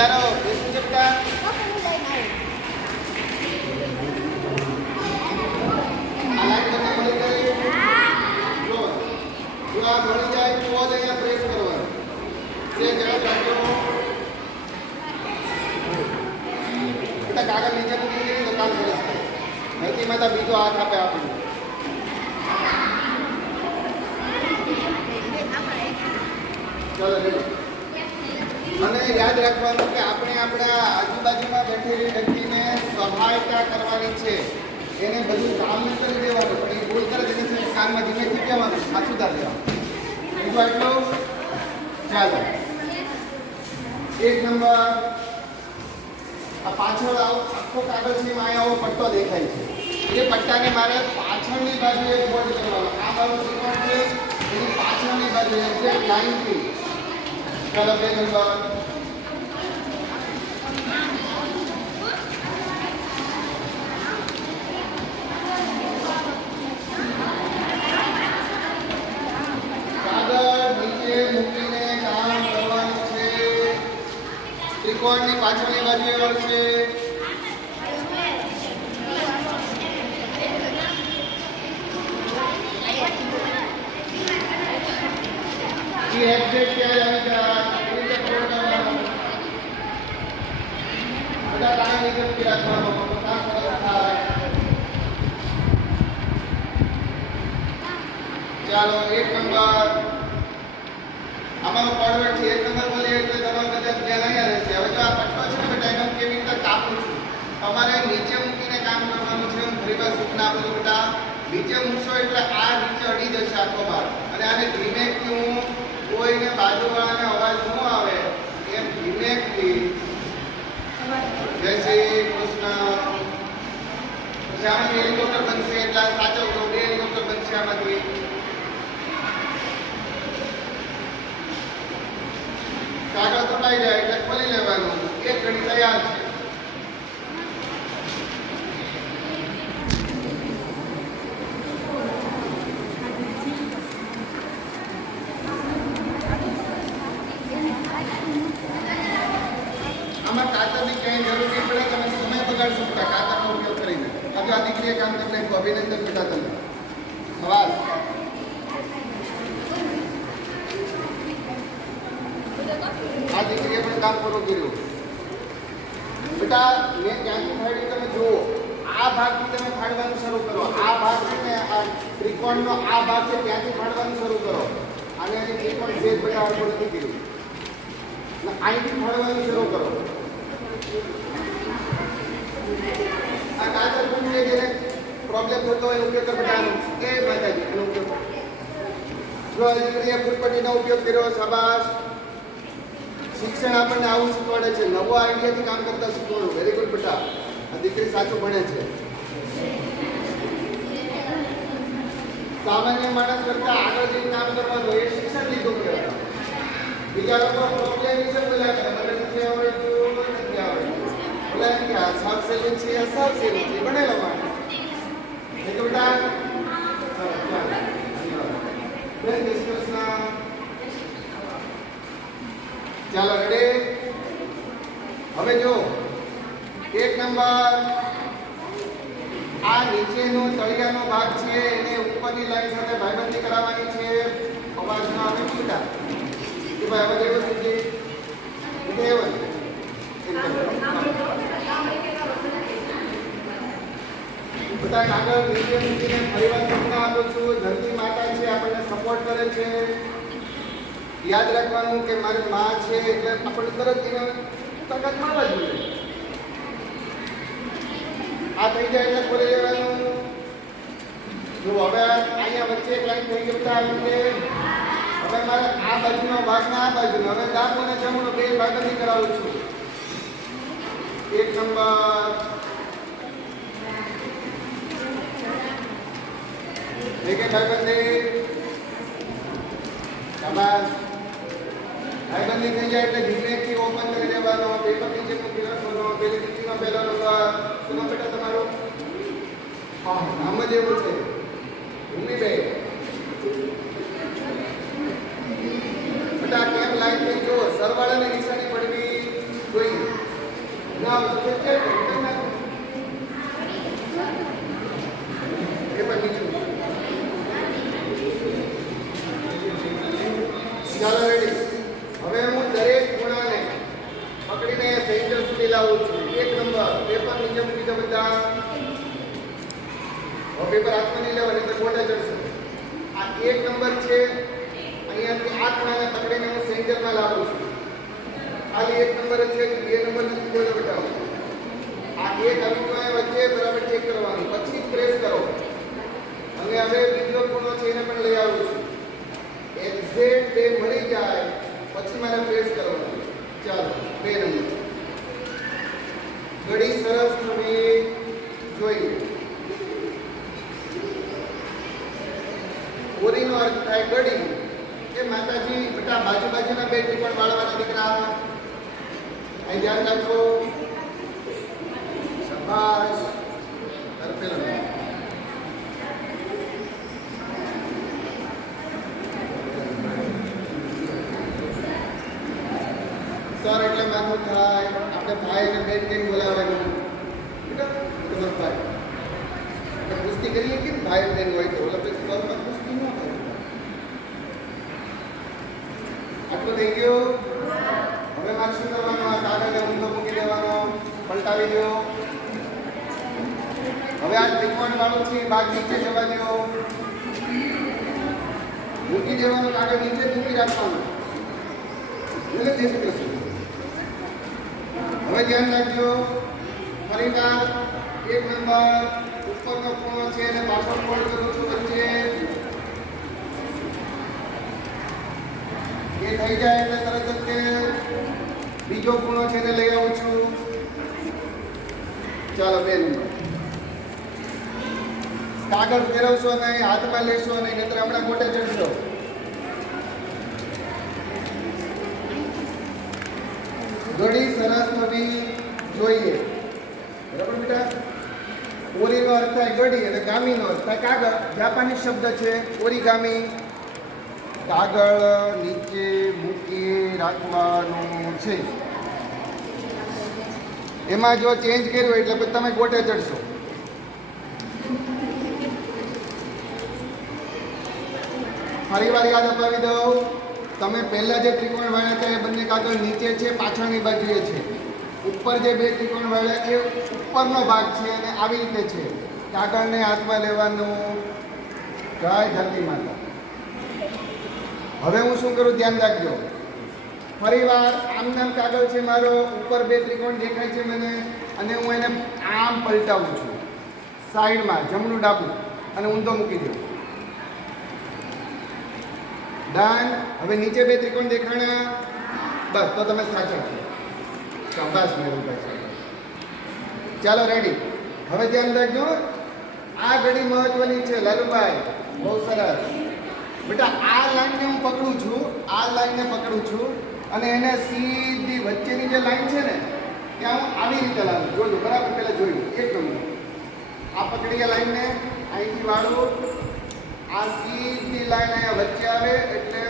ચાલો બેસું છે બેટા. આ લાઈન તમને મળી ગઈ. જો આ મળી જાય તો જ અહીંયા પ્રેસ કરવાનું. તે જરા રાખજો. બેટા કાગળ નીચે મૂકી દઈએ તો કામ સરસ થાય. ધરતી માતા બીજો હાથ આપે આપણને. ચાલો રેડી. અને યાદ રાખવાનું કે આપણે આપણા આજુબાજુમાં બેઠેલી વ્યક્તિને સહાયતા કરવાની છે. એને બધું કામ ન કરી દેવાનું, પણ એ ભૂલ કરે તેને કાનમાં ધીમેથી કહેવાનું, સાચું દાર દેવાનું. બીજું આટલું. ચાલો 1 નંબર. આ પાછળ આખો કાગળ છે, એમાં અહીંયા આવો પટ્ટો દેખાય છે. એ પટ્ટાને મારે પાછળની બાજુએ ફોલ્ડ કરવાનો. આ બાજુ ત્રિકોણ છે, એની પાછળની બાજુ એક્ઝેક્ટ લાઈનથી. ચાલો 2 નંબર. કાગળ નીચે મૂકીને કામ કરવાનું છે. ત્રિકોણની પાછળની બાજુએ વળશે. એક્ઝેક્ટ ક્યાં આવી જાય એ રીતે ફોલ્ડ કરવાનો. બધા કામ નીચે મૂકી રાખવાનો, કામ સરસ થાય. ચાલો 1 નંબર. આમાં ફોરવર્ડ છે. 1 નંબર બોલીએ એટલે તમારે બધા ધ્યાન અહીંયા રહેશે. હવે જો આ પટ્ટો છે ને બેટા એનો કેવી રીતે કાપું છું. તમારે નીચે મૂકીને કામ કરવાનું છે. હું ફરીવાર સૂચના આપું છું બેટા. નીચે મૂકશો એટલે આ નીચે અડી જશે આખો ભાગ. અને આને ધીમેથી હું કોઈને બાજુવાળાને અવાજ ન આવે એમ ધીમેથી જય શ્રી કૃષ્ણ. પછી આમાંથી હેલિકોપ્ટર બનશે એટલે સાચવજો. 2 હેલિકોપ્ટર બનશે આમાંથી. કાગળ તપાઈ જાય એટલે ખોલી લેવાનું. 1 ઘડી તૈયાર છે. આમાં કાતરની ક્યાંય જરૂર નહીં પડે. તમે સમય બગાડશો બેટા કાતરનો ઉપયોગ કરીને. હજુ આ દીકરીએ કામ કરી નાખ્યું. અભિનંદન બેટા તમને. અવાજ આ દીકરીએ પણ કામ પૂરું કર્યું. બેટા મેં ક્યાંથી ફાડી તમે જુઓ. આ ભાગથી તમે ફાડવાનું શરૂ કરો. આ ભાગ છે ને આ ત્રિકોણનો આ ભાગ છે ત્યાંથી ફાડવાનું શરૂ કરો. અને આજે ત્રિકોણ છે બેટા હળવું નથી કર્યું. અહીંથી ફાડવાનું શરૂ કરો. આ કાતર પૂછે જેને પ્રોબ્લેમ થતો હોય ઉપયોગ કરવાનો. એ માતાજી એનો ઉપયોગ જો આ દીકરીએ ફૂટપટ્ટીનો ઉપયોગ કર્યો. શાબાશ. શિક્ષણ આપણને આવું શીખવાડે છે. નવો આઈડિયાથી કામ કરતા શીખવાનું. વેરી ગુડ બેટા. આ દીકરી સાચું ભણે છે. સામાન્ય માણસ કરતા આગળ જઈને કામ કરવાનું એ શિક્ષણ લીધું કહેવાય. બીજા લોકો પ્રોબ્લેમ વિશે બોલ્યા કરે. મને નથી આવડતું, નથી આવડતું. બોલે કે આ સાવ સહેલું છે, આ સાવ સહેલું છે. ભણેલો માણસ. એ તો બેટા બેન જય શ્રી કૃષ્ણ. ચાલો રેડી. હવે જો 1 નંબર. આ નીચેનો તળિયાનો ભાગ છે એને ઉપરની લાઈન સાથે ભાઈબંધી કરાવવાની છે. અવાજ ન આવે બેટા. કે ભાઈ અવાજ એવો છે કે એવો બધા કાગળ નીચે મૂકીને ફરીવાર સૂચના આપું છું. ધરતી માતા છે, આપણને સપોર્ટ કરે છે. યાદ રાખવાનું કે મારી માં છે એટલે આપણે તરત એને તાકાત મળવા જોઈએ. આ થઈ જાય એટલે ખોલી લેવાનું. જો હવે અહીંયા વચ્ચે એક લાઈન થઈ ગઈ બેટા. હવે મારે આ બાજુનો ભાગ ને આ બાજુનો હવે ડાબો અને જમણો 2 ભાગની કરાવું છું. 1 નંબર. એક ભાઈબંધી. શાબાશ. ભાઈબંધી થઈ જાય એટલે ધીમેથી ઓપન કરી દેવાનો. પેપર નીચે મૂકી રાખવાનો. પેલી લીટીનો પહેલો નંબર. શું બેટા તમારું? હા નામ જ એવું છે ભૂમિબેન. બેટા કેમ લાઈન થઈ જુઓ. સરવાળાની નિશાની પડવી જોઈએ. ના તો છે એ પણ નીચે ચાલો રેડી. હવે હું દરેક ખૂણાને પકડીને સેન્ટર સુધી લાવું છું. 1 નંબર પેપર નીચે મૂકી દો બધા. હવે પેપર હાથમાં નહીં લેવા, નહીં તો ખોટા ચડશે. આ 1 નંબર છે, અહીંયાથી આ ખૂણાને પકડીને હું સેન્ટરમાં લાવું છું. ખાલી 1 નંબર જ છે, 2 નંબર નથી બોલો બતાવો. આ 1 અવિભાજ્ય વચ્ચે બરાબર ચેક કરવાનું, પછી પ્રેસ કરો. અને હવે બીજો ખૂણો છે એને પણ લઈ આવું છું. એક્ઝેક્ટ બે મળી જાય પછી મારે પ્રેસ કરવાનું. ચાલો 2 નંબર ઘડી સરસ થવી જોઈએ. ઓરીનો અર્થ થાય ઘડી. એ માતાજી બેટા બાજુના 2 ત્રિકોણ વાળવાના દીકરા અહીં ધ્યાન રાખો. શાબાશ. સર એટલે માથું થાય. આપણે ભાઈને બેન કેમ બોલાવવાનું? તમારો ભાઈ આપણે કુસ્તી કરીએ કે ભાઈ બેન હોય તો ઓલા પછી સરમાં કુસ્તી ન થાય. આટલું થઈ ગયું. હવે મારે શું કરવાનું? આ કાગળને ઊંધો મૂકી દેવાનો, પલટાવી દો. હવે આ ત્રિકોણ વાળું છે ભાગ નીચે જવા દો, મૂકી દેવાનું. કાગળ નીચે મૂકી રાખવાનું. એટલે જય શ્રી કૃષ્ણ. હવે ધ્યાન રાખજો. ફરીવાર 1 નંબર ઉપરનો ખૂણો છે અને પાછળ ફોલ્ડ કરું છું વચ્ચે. એ થઈ જાય એટલે તરત જ કે બીજો ખૂણો છે એને લઈ આવું છું. ચાલો 2 નંબર. કાગળ ફેરવશો નહીં, હાથમાં લેશો નહીં, નહીતર હમણાં ગોટે ચડશો. ઘડી સરસ થવી જોઈએ. બરાબર બેટા? ઓરીનો અર્થ થાય ઘડી અને ગામીનો અર્થ થાય કાગળ. જાપાની શબ્દ છે ઓરીગામી. કાગળ નીચે મૂકી રાખવાનું છે. એમાં જો ચેન્જ કર્યો એટલે પછી તમે ગોટે ચડશો. ફરી વાર યાદ અપાવી દઉં. તમે પહેલા જે ત્રિકોણ વાળ્યા હતા એ બંને કાગળ નીચે છે, પાછળની બાજુએ છે. ઉપર જે 2 ત્રિકોણ વાળ્યા એ ઉપરનો ભાગ છે અને આવી રીતે છે. કાગળને હાથમાં લેવાનું. જય ધરતી માતા. હવે હું શું કરું ધ્યાન રાખજો. ફરીવાર આમ નામ કાગળ છે મારો, ઉપર 2 ત્રિકોણ દેખાય છે મને, અને હું એને આમ પલટાવું છું સાઈડમાં, જમણું ડાબું, અને ઊંધો મૂકી દઉં. ડન. હવે નીચે 2 ત્રિકોણ દેખાણા, બસ તો તમે સાચા છો. શાબાશ મેરુભાઈ. ચાલો રેડી. હવે ધ્યાન રાખજો. આ ઘડી મહત્વની છે લાલુભાઈ. બહુ સરસ બેટા. આ લાઈનને હું પકડું છું, આ લાઈનને પકડું છું, અને એને સીધી વચ્ચેની જે લાઈન છે ને ત્યાં હું આવી રીતે લાવું. જોજો બરાબર, પહેલાં જોયું 1 નંબર. આ પકડી આ લાઈનને અહીંથી વાળું. આ સીધી લાઈન અહીંયા વચ્ચે આવે એટલે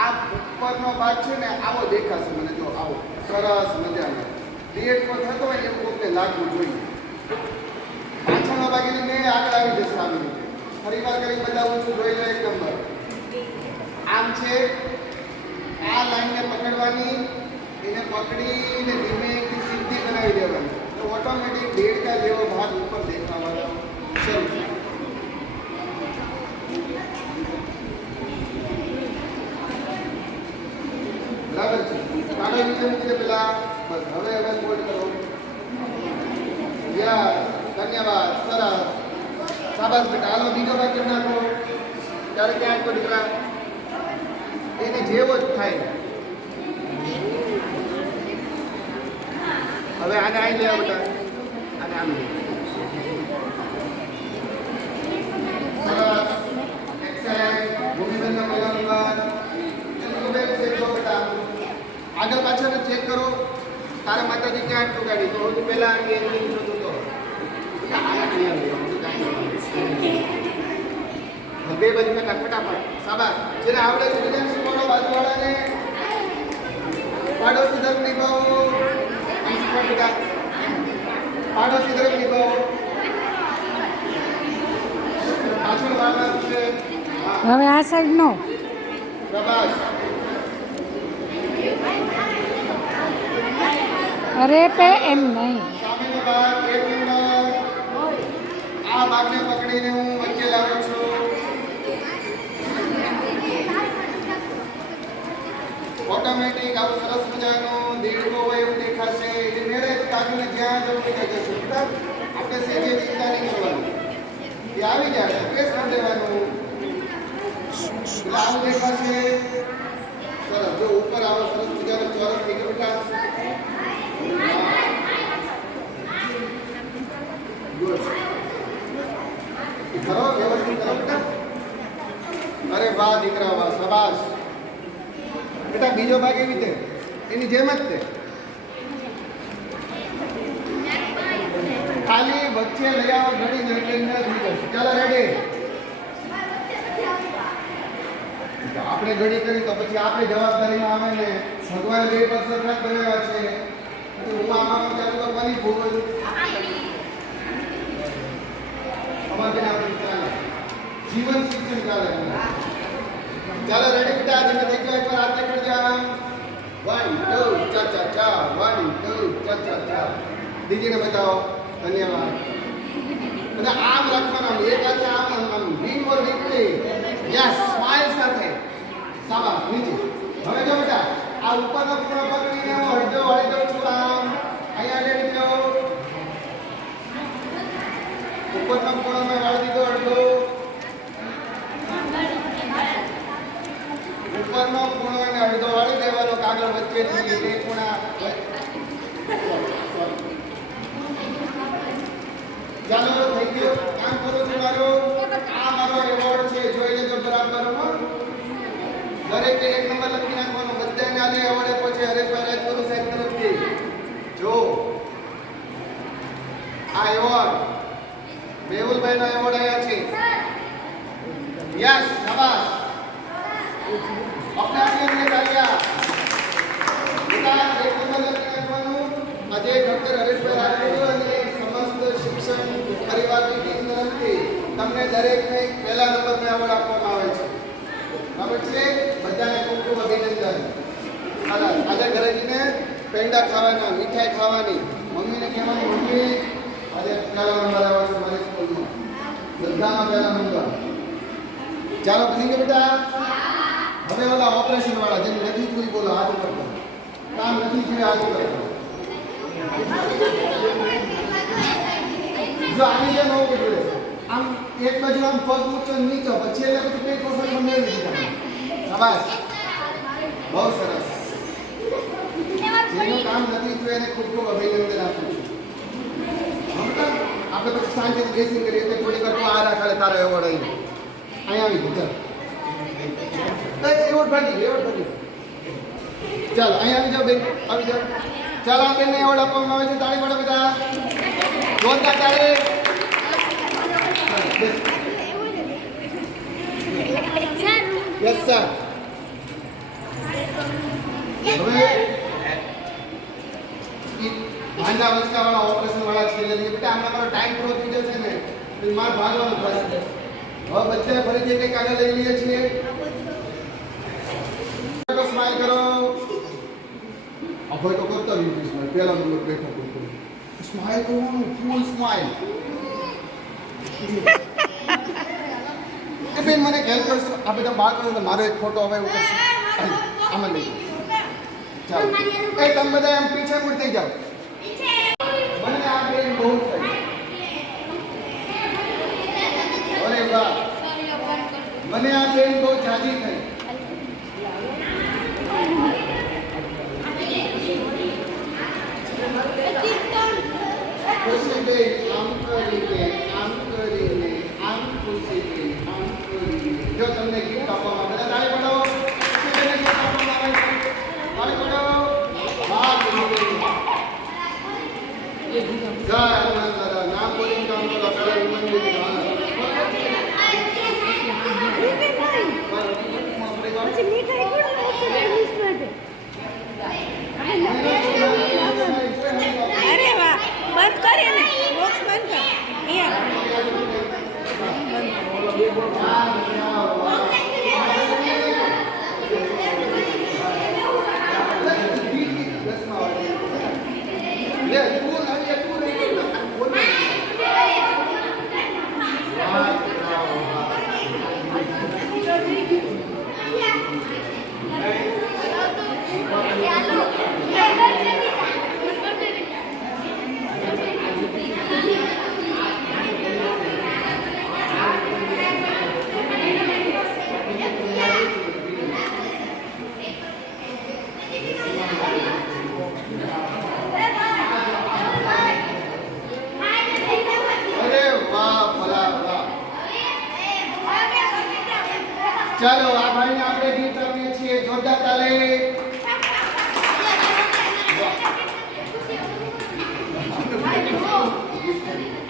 આ ઉપરનો ભાગ છે ને આવો દેખાશે મને. જો આવો સરસ મજાનો ક્રિએટ થતો હોય એવું કોઈને લાગવું જોઈએ. પાછળનો ભાગ એટલે મેં આગળ આવી જશે આવી રીતે. ફરી વાર કરી બતાવું છું. જોઈ લો 1 નંબર. આમ છે. આ લાઈનને પકડવાની, એને પકડીને ધીમેથી સીધી બનાવી દેવાની. તો ઓટોમેટિક દેડકા જેવો ભાગ ઉપર દેખાવાનો શરૂ થાય. બરાબર છે? કાગળ નીચે મૂકી દે પેલા. બસ હવે ફોલ્ડ કરો. યસ, ધન્યવાદ. સરસ. શાબાશ બેટા. હાલો બીજો ભાગ કેમ નાખો. ત્યારે ક્યાં આટલો દીકરા એને જેવો જ થાય. હવે આને આવી લેવા બેટા. આને આમ સરસ. એક્સેલેન્ટ. ભૂમિબેનનો પહેલો નંબર. ભૂમિબેન ચેક કરો બેટા. આગળ પાછળ ચેક કરો. તારા માતાજી ક્યાં આટલું ગાડી તો હું પહેલા આની એન્ડિંગ જોતો તો બે બાજુ કરતા ફટાફટ. શાબાશ. જેને આવડે છે તેને શીખવાડો. બાજુવાળાને પાડોશી ધર્મ નિભાવો. શીખવાડ બેટા. પાડોશી તરફ નીકળો. પાછળ વાળવાનું છે. હા, હવે આ સાઈડ નો પ્રભાસ. અરે પે એમ નહીં. સામેનો ભાગ 1 નંબર. આ ભાગને પકડીને હું વચ્ચે લાવું છું. ઓટોમેટિક આવું સરસ મજાનું દેડકો હોય એવું દેખાશે. એટલે મેળે કાઢીને જ્યાં જવું ત્યાં જશે. બરાબર? આપણે સેજે ચિંતા નહીં કરવાની. એ આવી જાય પ્રેસ કરી દેવાનું. એટલે આવું દેખાશે. સરસ. જો ઉપર આવો સરસ મજાનો ચોરસ થઈ ગયો બેટા. ગુડ. કરો વ્યવસ્થિત કરો બેટા. અરે વાહ દીકરા વાહ, શાબાશ. બેટા બીજો ભાગ એવી રીતે એની જેમ જ છે. ખાલી વચ્ચે લઈ આવો ઘડીને એટલે અંદર થઈ જશે. ચાલો રેડી. આપણે ઘડી કરી તો પછી આપણે જવાબદારીમાં આવે ને ભગવાન બે પર સરકાર બનાવ્યા છે. હું આમાં ચાલુ કરવાની ભૂલ અમારે આપણે ચાલે જીવન શિક્ષણ ચાલે. ચાલો રેડી બેટા. ધીમે થઈ ગયો. એકવાર હાથ કરજો. 1 2 ચા ચા ચા 1 2 ચા ચા ચા. દીદીને બતાવો. ધન્યવાદ. અને આમ રાખવાના. એક હાથે આમ આમ વીમ ઓર વીકલી. યસ સ્માઈલ સાથે. શાબાશ. નીચે. હવે જો બેટા આ ઉપરનો ખૂણો પકડીને હું અડધો વાળી દઉં છું. આમ અહીંયા લેડી દો. ઉપરનો ખૂણો મેં વાળી દીધો અડધો. ઉપરનો ખૂણો એને અડધો વાળી દેવાનો. કાગળ વચ્ચેથી બે ખૂણા. ચાલો થઈ ગયો. કામ કરું છું મારું. આ મારો એવોર્ડ છે. જોઈ લેજો બરાબર. દરેકે 1 નંબર લખી નાખવાનો. બધાને આજે એવોર્ડ આપ્યો છે હરેશભાઈ રાજગુરુ સાહેબ તરફથી. જો આ એવોર્ડ મેહુલભાઈનો એવોર્ડ આવ્યા છે. યસ શાબાશ. अपने आप लिए तालियां. बेटा 1 नंबर લખી નાખવાનું. આજે ડોક્ટર હરેશભાઈ રાજગુરુ અને સમસ્ત શિક્ષણ પરિવારની ટીમ તરફથી તમને દરેકને પહેલા નંબરનો એવોર્ડ આપવામાં આવે છે. બરાબર છે? બધાને ખૂબ ખૂબ અભિનંદન. આજે ઘરે જઈને પેંડા ખાવાના, મીઠાઈ ખાવાની. મમ્મીને કહેવાનું મમ્મી આજે પહેલા નંબર આવ્યો છે મારી સ્કૂલમાં. બધામાં પહેલા નંબર. ચાલો થઈ ગયો બેટા. હવે ઓલા ઓપરેશન વાળા જેને નથી પૂરી બોલો હાથ ઉપર કરો. કામ નથી થયું હાથ ઉપર કરો. જો આની જેમ હોવું જોઈએ. આમ એક બાજુ આમ પગ ઊંચો નીચો પછી એટલે પછી પેટ પોષણ મેળવી દીધા. શાબાશ. બહુ સરસ. જેનું કામ નથી થયું એને ખૂબ ખૂબ અભિનંદન આપું છું. આપણે પછી શાંતિથી ડ્રેસિંગ કરીએ તો થોડી વાર આ રાખે તારો એવોર્ડ અહીંયા આવી ગયો. એવોર્ડ ભાગી ચાલો અહીંયા આવી જાઓ બેન. આવી જાઓ. ચાલો આ બેનને એવોર્ડ આપવામાં આવે છે. તાળી પાડો બધા. જોરદાર તાળી. Yes sir. હવે ભાંડા વચકા વાળા ઓપરેશન વાળા છેલ્લે બેટા આમના મારો ટાઈમ પૂરો થઈ જશે ને તો મારે ભાગવાનું થશે. હવે બચ્ચાને ફરીથી કંઈક આગળ લઈ લઈએ છીએ. સ્માઈલ કરો. અભય તો કરતા રહ્યું સ્માઈલ. પહેલા નંબર બેઠો કરતો સ્માઈલ કરવાનું. ફૂલ સ્માઈલ. એ બેન મને હેલ્પ કરશો. આ બધા બાળકો મારો એક ફોટો હવે એવું કરશે. આમાં લઈ ચાલો. એ તમે બધા એમ પીછે મૂળ થઈ જાઓ. મને આ બેન બહુ થઈ. અરે વાહ. મને આ બેન બહુ જાજી થઈ. ખુશી બેન આમ કરીને આમ કરીને આમ ખુશી બેન આમ કરીને. જો તમને ગિફ્ટ આપવામાં આવે તાળી પડાવો. ખુશી બેનને ગિફ્ટ આપવામાં આવે છે. તાળી પડાવો. વાહ ખુશી બેન. જય હનુમાન દાદા. નામ બોલીને કામ કરો. સારા હનુમાન દાદા. પછી મીઠાઈ કોણ અરે વાહ બંધ કરે ને.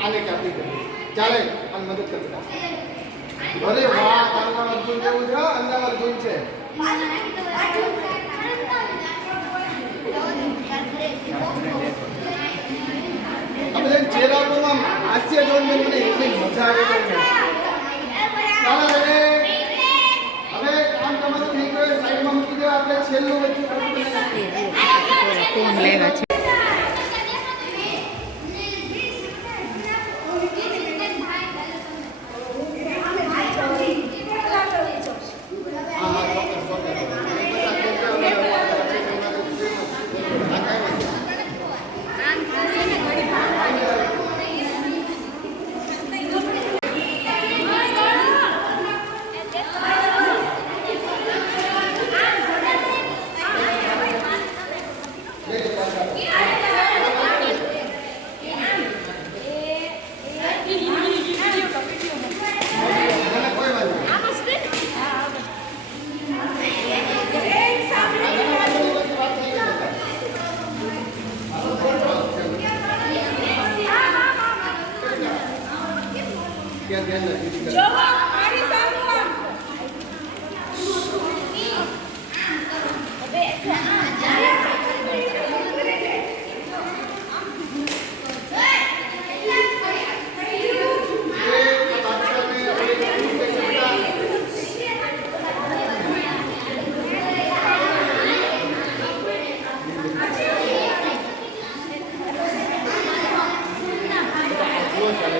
આને કાપી દે ચાલે અને મદદ કરતા અરે વાહ તારું નામ અર્જુન જેવું છે અંદાજ અર્જુન છે આપણે ચહેરામાં હાસ્ય જોઈને મને એટલી મજા આવે છે ચાલો હવે કામ તમારું થઈ ગયું સાઈડમાં મૂકી દો આપણે છેલ્લું વચ્ચે કોણ લેવા છે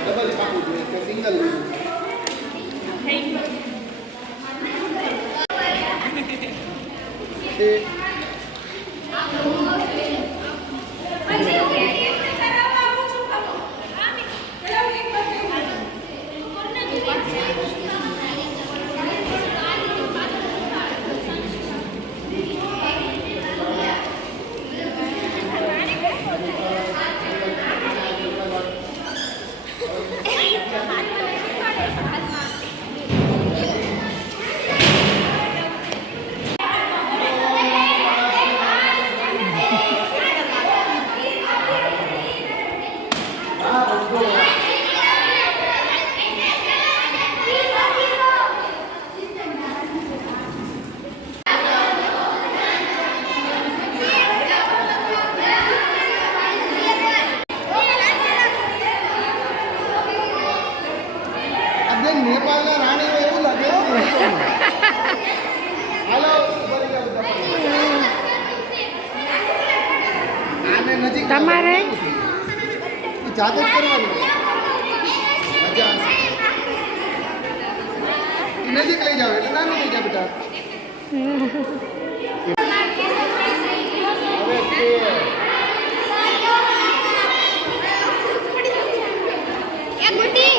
ડબલ કાપવું જોઈએ કે સિંગલ નેપાળના રાણી હોય એવું લાગે હાલો આને નજીક તમારે જાતે જ કરવાનું મજા નજીક લઈ જાવ એટલે નાનું થઈ જાય બેટા એ ગુડી